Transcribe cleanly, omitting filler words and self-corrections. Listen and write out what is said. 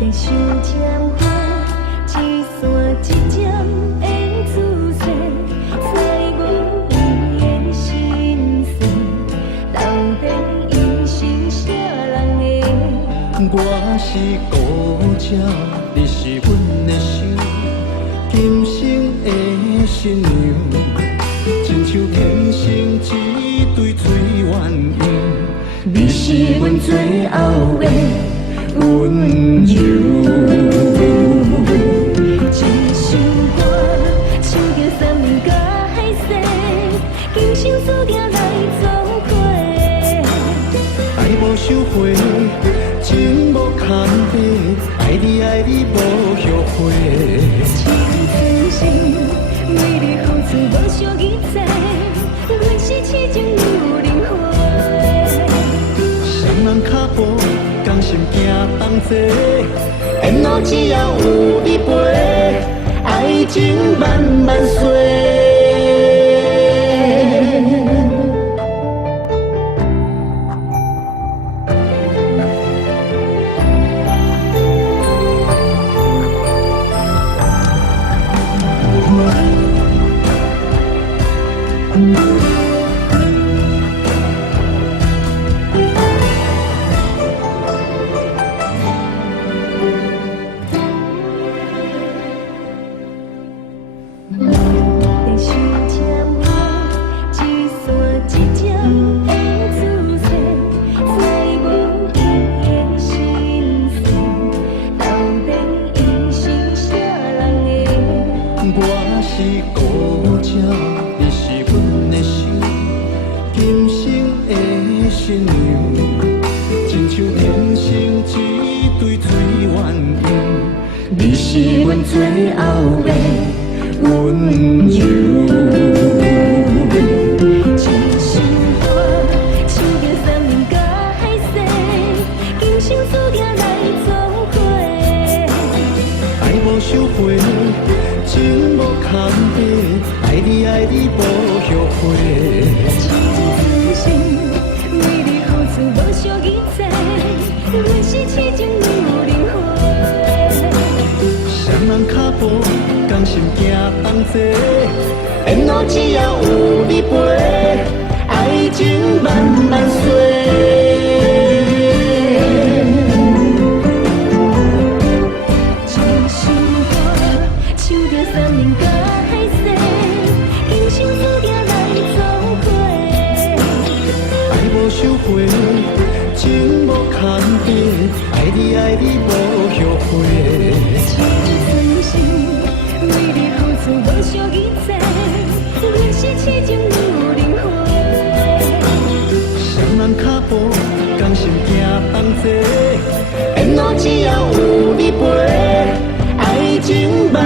在想针花，一线一针的自细，猜我伊的心事，留在伊心啥人的？我是孤者，你是阮的想，今生的新娘，亲像天生一对水鸳鸯，你是阮最后的温柔。一首歌，唱着三年甲海誓，今生注定来作伙。爱无收回，情无牵挂，爱你爱你无后悔。情真心，美丽好处无相记载，阮是痴情有灵魂。双人脚步，同心行同齐，沿路只要有你陪，爱情万万岁。在想针花，一线一针的自细，猜我伊的心事，留在伊心啥人的？我是孤者，你是阮的想，今生的新娘，亲像天生一对水鸳鸯，你是阮最后的温柔。一首歌，唱着三年甲海誓，今生注定来作伙。爱无收回，情无牵挂，爱你爱你无后悔。情真心，美丽好处无相记载，阮是痴情有灵魂。双人脚步，同心行同齐，沿路只要有你陪，爱情万万岁。一首歌，唱着三年甲海誓，今生注定来作伙。爱无收回，情无牵挂，爱你爱你无后悔。情真心，美丽好处无相记载，阮是痴情有灵魂。双人脚步，同心行同齐，沿路只要有你陪，爱情万